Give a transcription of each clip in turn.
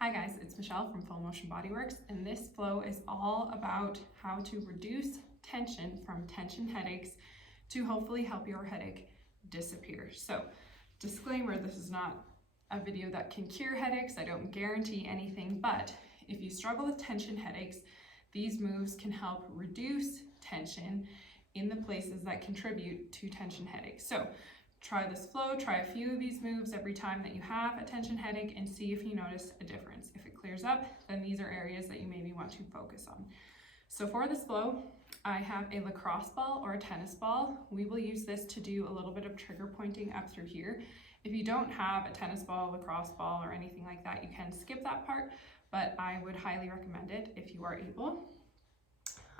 Hi guys, it's Michelle from Full Motion Bodyworks, and this flow is all about how to reduce tension from tension headaches to hopefully help your headache disappear. So, disclaimer, this is not a video that can cure headaches. I don't guarantee anything, but if you struggle with tension headaches, these moves can help reduce tension in the places that contribute to tension headaches. So, try this flow, try a few of these moves every time that you have a tension headache and see if you notice a difference. If it clears up, then these are areas that you maybe want to focus on. So for this flow, I have a lacrosse ball or a tennis ball. We will use this to do a little bit of trigger pointing up through here. If you don't have a tennis ball, lacrosse ball, or anything like that, you can skip that part, but I would highly recommend it if you are able.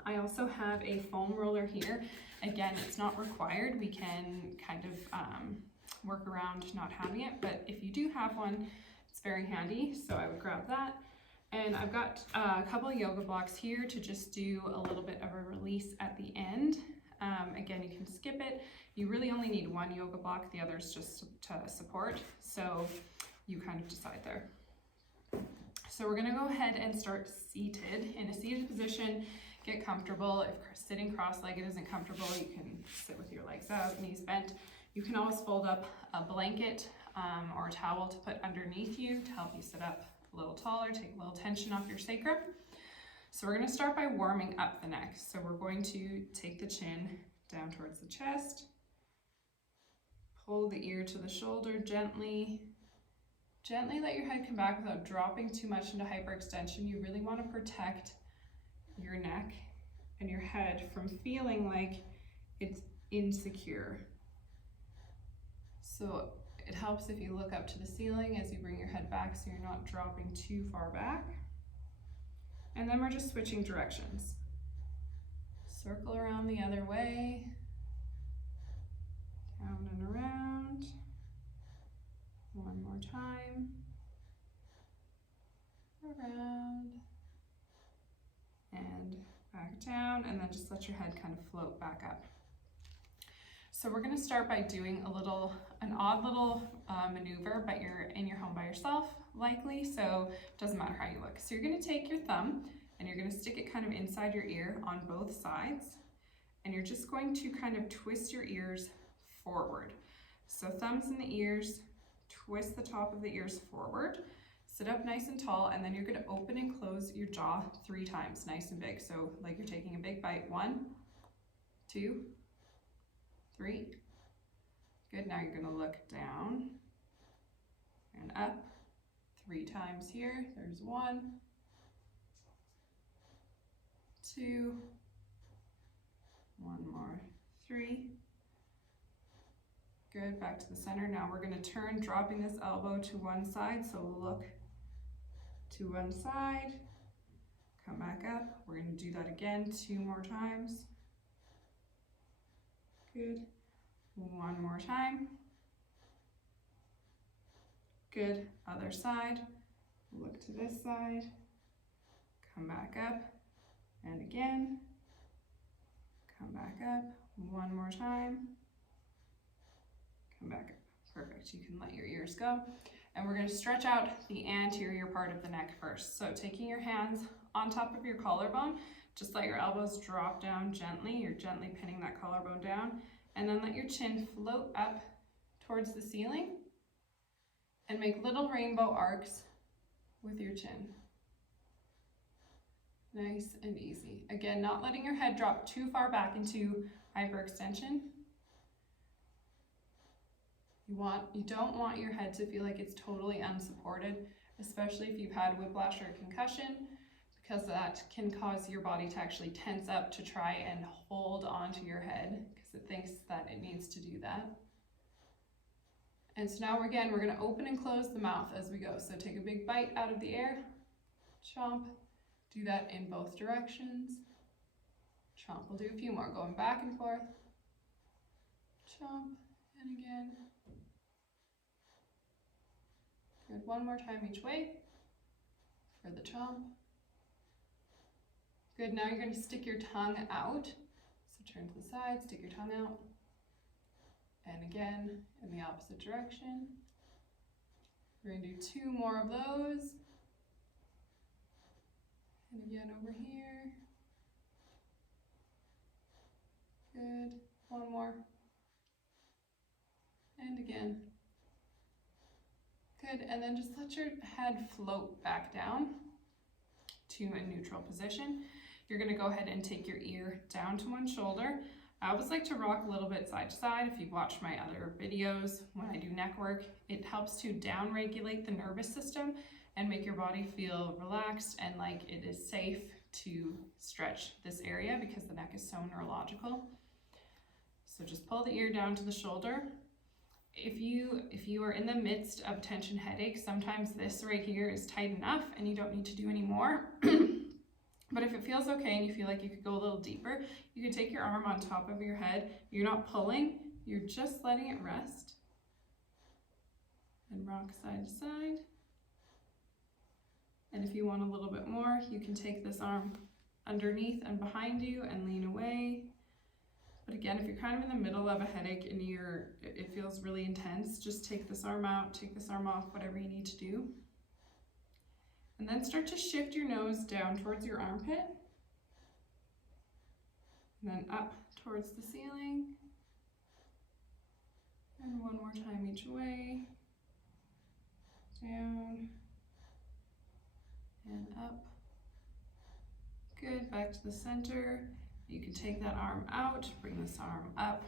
I also have a foam roller here. Again, it's not required. We can kind of work around not having it, but if you do have one, it's very handy, so I would grab that. And I've got a couple of yoga blocks here to just do a little bit of a release at the end. Again, you can skip it. You really only need one yoga block, the other's just to support, so you kind of decide there. So we're gonna go ahead and start seated. In a seated position, get comfortable. If sitting cross-legged isn't comfortable, you can sit with your legs out, knees bent. You can always fold up a blanket or a towel to put underneath you to help you sit up a little taller, take a little tension off your sacrum. So we're gonna start by warming up the neck. So we're going to take the chin down towards the chest, pull the ear to the shoulder gently. Gently let your head come back without dropping too much into hyperextension. You really want to protect your neck and your head from feeling like it's insecure. So it helps if you look up to the ceiling as you bring your head back so you're not dropping too far back. And then we're just switching directions. Circle around the other way, down and around. One more time, around, and back down, and then just let your head kind of float back up. So we're going to start by doing an odd little maneuver, but you're in your home by yourself, likely, so it doesn't matter how you look. So you're going to take your thumb, and you're going to stick it kind of inside your ear on both sides, and you're just going to kind of twist your ears forward. So thumbs in the ears, twist the top of the ears forward, sit up nice and tall, and then you're going to open and close your jaw 3 times, nice and big. So like you're taking a big bite. 1, 2, 3. Good. Now you're going to look down and up 3 times here. There's 1, 2, 1 more, 3. Good, back to the center. Now we're going to turn, dropping this elbow to one side. So look to one side, come back up. We're going to do that again 2 more times. Good. 1 more time. Good. Other side. Look to this side. Come back up. And again. Come back up. 1 more time. Come back up. Perfect. You can let your ears go. And we're going to stretch out the anterior part of the neck first. So taking your hands on top of your collarbone, just let your elbows drop down gently. You're gently pinning that collarbone down. And then let your chin float up towards the ceiling and make little rainbow arcs with your chin. Nice and easy. Again, not letting your head drop too far back into hyperextension. You don't want your head to feel like it's totally unsupported, especially if you've had whiplash or a concussion, because that can cause your body to actually tense up to try and hold onto your head because it thinks that it needs to do that. And so now we're going to open and close the mouth as we go. So take a big bite out of the air, chomp, do that in both directions. Chomp, we'll do a few more, going back and forth, chomp, and again. Good, 1 more time each way for the chomp. Good, now you're going to stick your tongue out. So turn to the side, stick your tongue out. And again, in the opposite direction. We're going to do 2 more of those. And again over here. Good. One more. And again. Good. And then just let your head float back down to a neutral position. You're going to go ahead and take your ear down to one shoulder. I always like to rock a little bit side to side. If you've watched my other videos when I do neck work, it helps to down regulate the nervous system and make your body feel relaxed and like it is safe to stretch this area because the neck is so neurological. So just pull the ear down to the shoulder. If you are in the midst of tension headaches, sometimes this right here is tight enough and you don't need to do any more. But if it feels okay and you feel like you could go a little deeper, you can take your arm on top of your head. You're not pulling, you're just letting it rest. And rock side to side. And if you want a little bit more, you can take this arm underneath and behind you and lean away. But again, if you're kind of in the middle of a headache and it feels really intense, just take this arm out, take this arm off, whatever you need to do. And then start to shift your nose down towards your armpit. And then up towards the ceiling. And one more time each way. Down. And up. Good, back to the center. You can take that arm out, bring this arm up.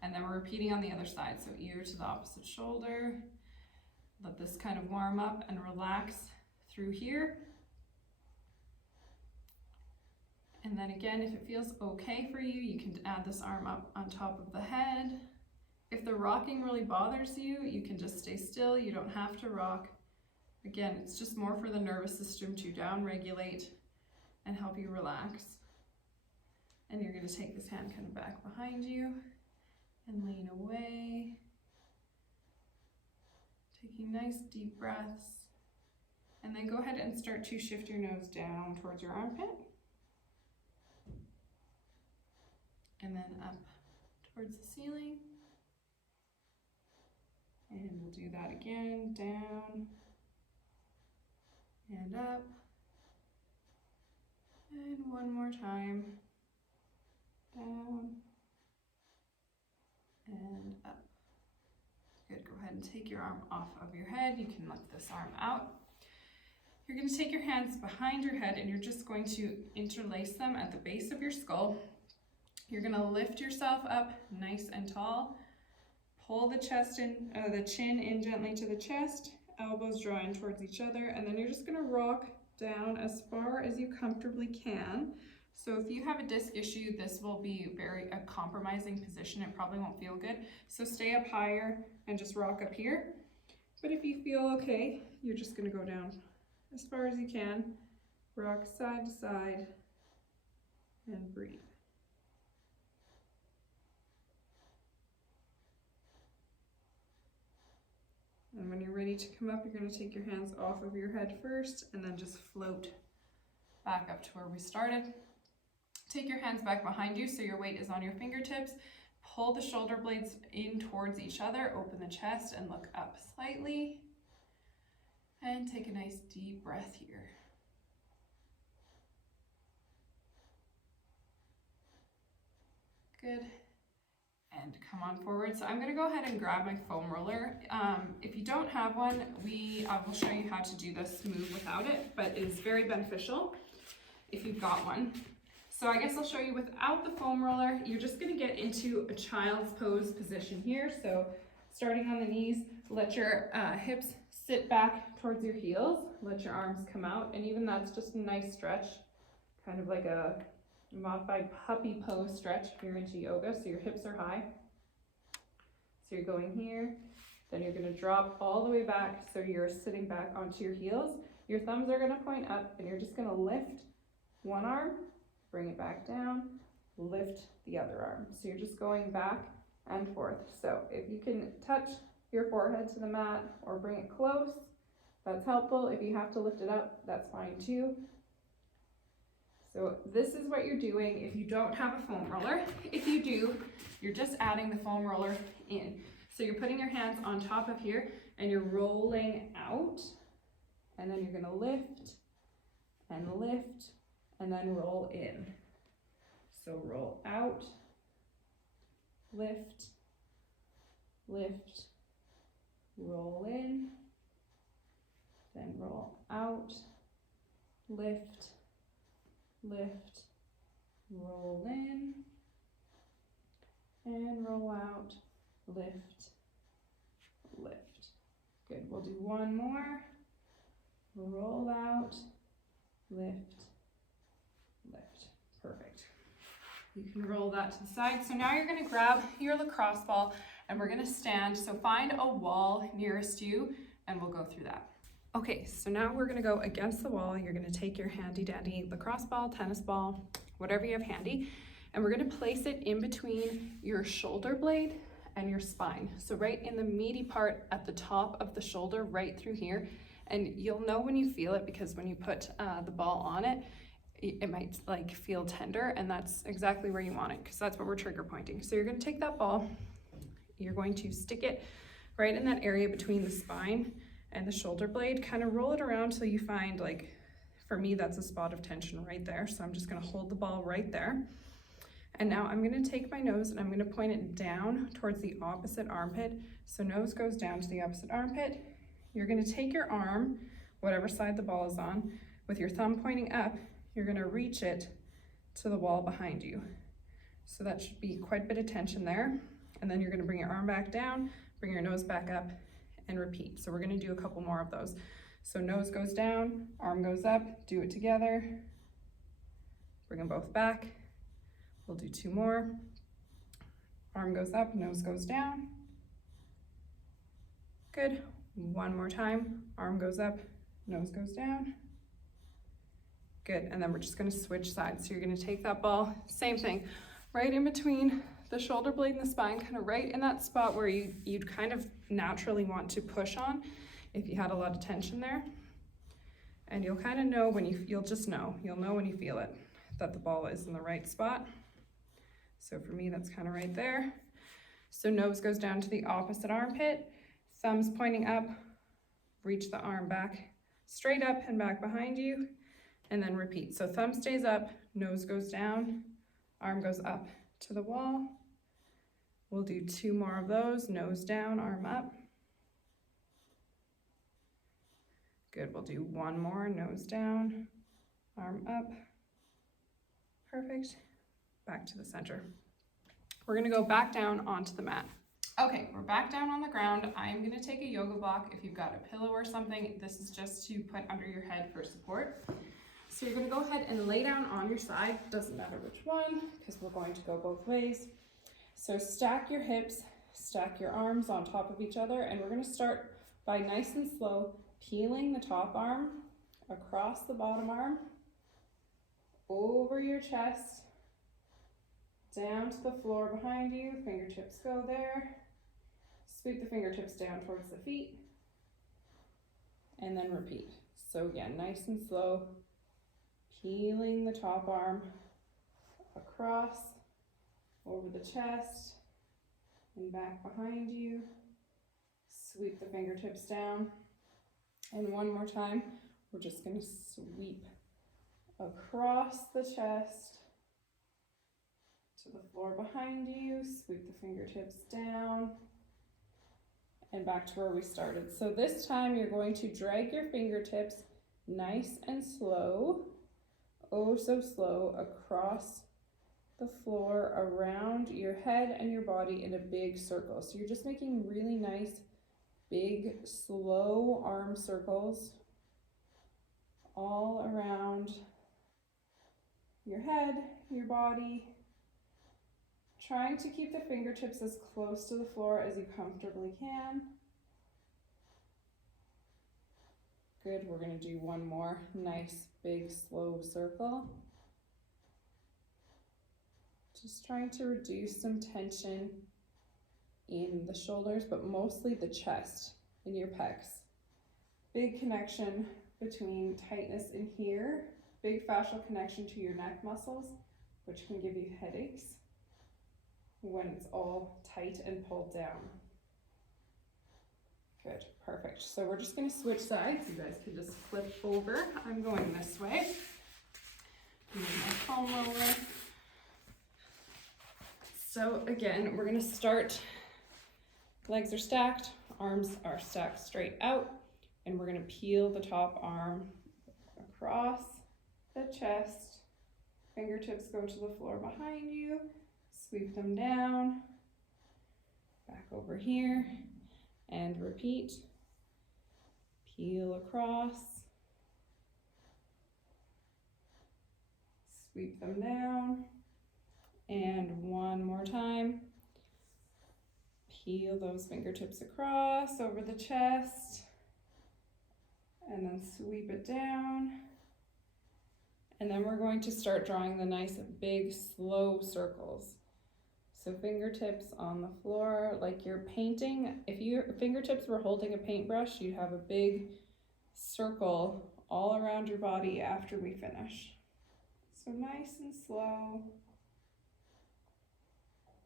And then we're repeating on the other side. So ear to the opposite shoulder. Let this kind of warm up and relax through here. And then again, if it feels okay for you, you can add this arm up on top of the head. If the rocking really bothers you, you can just stay still. You don't have to rock. Again, it's just more for the nervous system to down regulate and help you relax. And you're going to take this hand kind of back behind you and lean away. Taking nice deep breaths. And then go ahead and start to shift your nose down towards your armpit. And then up towards the ceiling. And we'll do that again, down and up. And one more time, down and up. Good, go ahead and take your arm off of your head. You can let this arm out. You're going to take your hands behind your head and you're just going to interlace them at the base of your skull. You're going to lift yourself up nice and tall. Pull the chin in gently to the chest, elbows draw in towards each other, and then you're just going to rock down as far as you comfortably can. So if you have a disc issue, this will be a compromising position. It probably won't feel good. So stay up higher and just rock up here. But if you feel okay, you're just going to go down as far as you can, rock side to side, and breathe. And when you're ready to come up, you're going to take your hands off of your head first, and then just float back up to where we started. Take your hands back behind you so your weight is on your fingertips. Pull the shoulder blades in towards each other, open the chest, and look up slightly. And take a nice deep breath here. Good. And come on forward. So I'm going to go ahead and grab my foam roller. If you don't have one, I will show you how to do this move without it, but it is very beneficial if you've got one. So I guess I'll show you without the foam roller. You're just going to get into a child's pose position here. So starting on the knees, let your hips sit back towards your heels, let your arms come out, and even that's just a nice stretch, kind of like a modified puppy pose stretch if you're into yoga, so your hips are high. So you're going here, then you're going to drop all the way back so you're sitting back onto your heels. Your thumbs are going to point up and you're just going to lift one arm, bring it back down, lift the other arm. So you're just going back and forth. So if you can touch your forehead to the mat or bring it close, that's helpful. If you have to lift it up, that's fine too. So this is what you're doing if you don't have a foam roller. If you do, you're just adding the foam roller in. So you're putting your hands on top of here and you're rolling out, and then you're going to lift and lift, and then roll in. So roll out, lift, lift, roll in, then roll out, lift, lift, roll in, and roll out, lift, lift. Good, we'll do one more. Roll out, lift, lift. Perfect. You can roll that to the side. So now you're gonna grab your lacrosse ball and we're gonna stand. So find a wall nearest you and we'll go through that. Okay, so now we're gonna go against the wall. You're gonna take your handy dandy lacrosse ball, tennis ball, whatever you have handy, and we're gonna place it in between your shoulder blade and your spine. So right in the meaty part at the top of the shoulder, right through here. And you'll know when you feel it because when you put the ball on it, it might like feel tender, and that's exactly where you want it because that's what we're trigger pointing. So you're gonna take that ball, you're going to stick it right in that area between the spine and the shoulder blade, kind of roll it around till you find, like, for me, that's a spot of tension right there. So I'm just gonna hold the ball right there. And now I'm gonna take my nose and I'm gonna point it down towards the opposite armpit. So nose goes down to the opposite armpit. You're gonna take your arm, whatever side the ball is on, with your thumb pointing up, you're gonna reach it to the wall behind you. So that should be quite a bit of tension there. And then you're gonna bring your arm back down, bring your nose back up, and repeat. So we're gonna do a couple more of those. So nose goes down, arm goes up, do it together. Bring them both back. We'll do two more. Arm goes up, nose goes down. Good. One more time. Arm goes up, nose goes down. Good. And then we're just gonna switch sides. So you're gonna take that ball, same thing, right in between the shoulder blade and the spine, kind of right in that spot where you'd kind of naturally want to push on if you had a lot of tension there. And you'll kind of know when you'll know when you feel it, that the ball is in the right spot. So for me, that's kind of right there. So nose goes down to the opposite armpit, thumbs pointing up, reach the arm back, straight up and back behind you, and then repeat. So thumb stays up, nose goes down, arm goes up to the wall. We'll do two more of those, nose down, arm up. Good, we'll do one more, nose down, arm up. Perfect. Back to the center. We're gonna go back down onto the mat. Okay, we're back down on the ground. I'm gonna take a yoga block. If you've got a pillow or something, this is just to put under your head for support. So you're gonna go ahead and lay down on your side. Doesn't matter which one, because we're going to go both ways. So stack your hips, stack your arms on top of each other, and we're gonna start by nice and slow peeling the top arm across the bottom arm, over your chest, down to the floor behind you, fingertips go there. Sweep the fingertips down towards the feet, and then repeat. So again, nice and slow, peeling the top arm across, over the chest, and back behind you. Sweep the fingertips down. And one more time, we're just gonna sweep across the chest, to the floor behind you, sweep the fingertips down, and back to where we started. So this time you're going to drag your fingertips nice and slow, oh so slow, across the floor, around your head and your body in a big circle. So you're just making really nice, big, slow arm circles all around your head, your body, trying to keep the fingertips as close to the floor as you comfortably can. Good, we're gonna do one more nice, big, slow circle. Just trying to reduce some tension in the shoulders, but mostly the chest, in your pecs. Big connection between tightness in here, big fascial connection to your neck muscles, which can give you headaches when it's all tight and pulled down. Good, perfect. So we're just gonna switch sides. You guys can just flip over. I'm going this way. Move my foam roller. So again, we're gonna start, legs are stacked, arms are stacked straight out, and we're gonna peel the top arm across the chest. Fingertips go to the floor behind you, sweep them down, back over here, and repeat. Peel across, sweep them down, and one more time. Peel those fingertips across over the chest, and then sweep it down. And then we're going to start drawing the nice big slow circles. So fingertips on the floor like you're painting. If your fingertips were holding a paintbrush, you'd have a big circle all around your body after we finish. So nice and slow.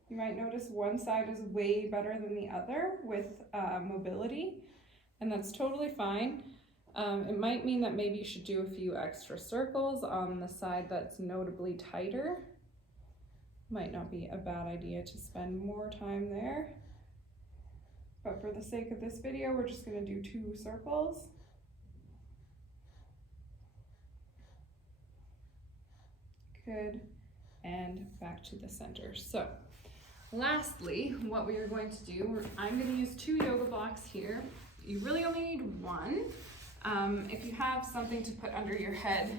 You might notice one side is way better than the other with mobility, and that's totally fine. It might mean that maybe you should do a few extra circles on the side that's notably tighter. Might not be a bad idea to spend more time there. But for the sake of this video, we're just gonna do 2 circles. Good, and back to the center. So, lastly, what we are going to do, I'm gonna use 2 yoga blocks here. You really only need 1. If you have something to put under your head,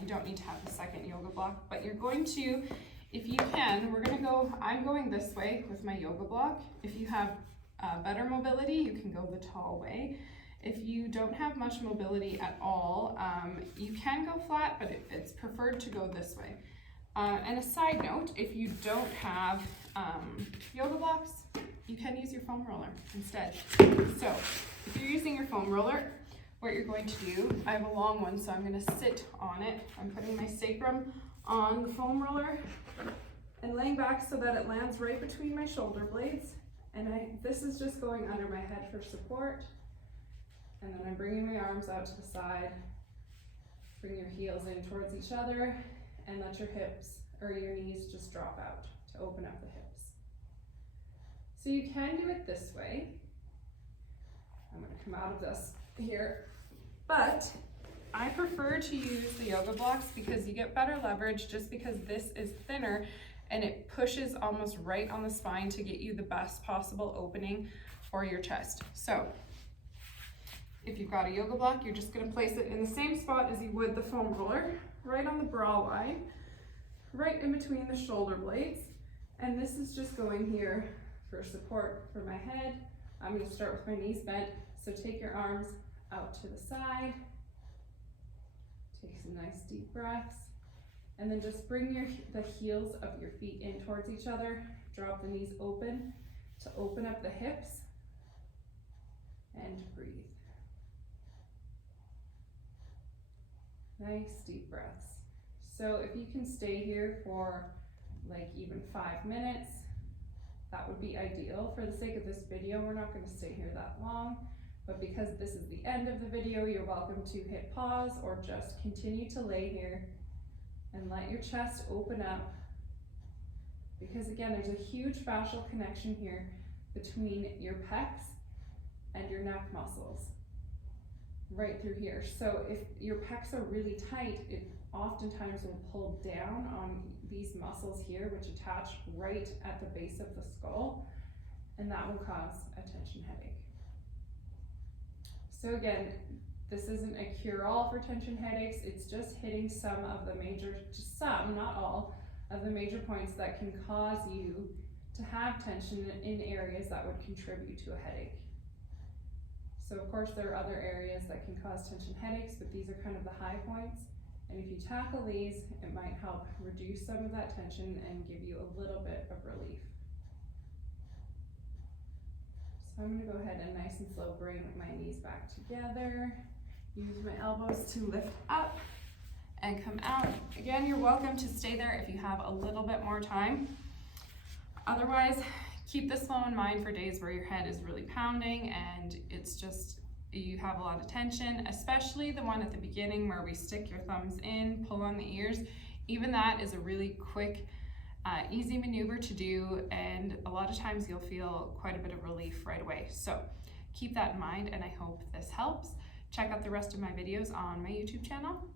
you don't need to have the second yoga block, but you're going to, if you can, I'm going this way with my yoga block. If you have better mobility, you can go the tall way. If you don't have much mobility at all, you can go flat, but it's preferred to go this way. And a side note, if you don't have yoga blocks, you can use your foam roller instead. So if you're using your foam roller, what you're going to do, I have a long one, so I'm going to sit on it. I'm putting my sacrum on the foam roller and laying back so that it lands right between my shoulder blades. And this is just going under my head for support. And then I'm bringing my arms out to the side. Bring your heels in towards each other and let your hips or your knees just drop out to open up the hips. So you can do it this way. I'm going to come out of this here, but I prefer to use the yoga blocks because you get better leverage just because this is thinner and it pushes almost right on the spine to get you the best possible opening for your chest. So if you've got a yoga block, you're just going to place it in the same spot as you would the foam roller, right on the bra line, right in between the shoulder blades. And this is just going here for support for my head. I'm going to start with my knees bent. So take your arms out to the side. Take some nice deep breaths. And then just bring the heels of your feet in towards each other. Drop the knees open to open up the hips. And breathe. Nice deep breaths. So if you can stay here for like even 5 minutes, that would be ideal. For the sake of this video, we're not going to stay here that long, but because this is the end of the video, you're welcome to hit pause or just continue to lay here and let your chest open up. Because again, there's a huge fascial connection here between your pecs and your neck muscles, right through here. So if your pecs are really tight, it oftentimes will pull down on these muscles here, which attach right at the base of the skull, and that will cause a tension headache. So again, this isn't a cure-all for tension headaches, it's just hitting some of the major, just some, not all, of the major points that can cause you to have tension in areas that would contribute to a headache. So of course there are other areas that can cause tension headaches, but these are kind of the high points. And if you tackle these, it might help reduce some of that tension and give you a little bit of relief. So I'm going to go ahead and nice and slow bring my knees back together. Use my elbows to lift up and come out. Again, you're welcome to stay there if you have a little bit more time. Otherwise, Keep this flow in mind for days where your head is really pounding and it's just, you have a lot of tension, especially the one at the beginning where we stick your thumbs in, pull on the ears. Even that is a really quick, easy maneuver to do, and a lot of times you'll feel quite a bit of relief right away. So keep that in mind, and I hope this helps. Check out the rest of my videos on my YouTube channel.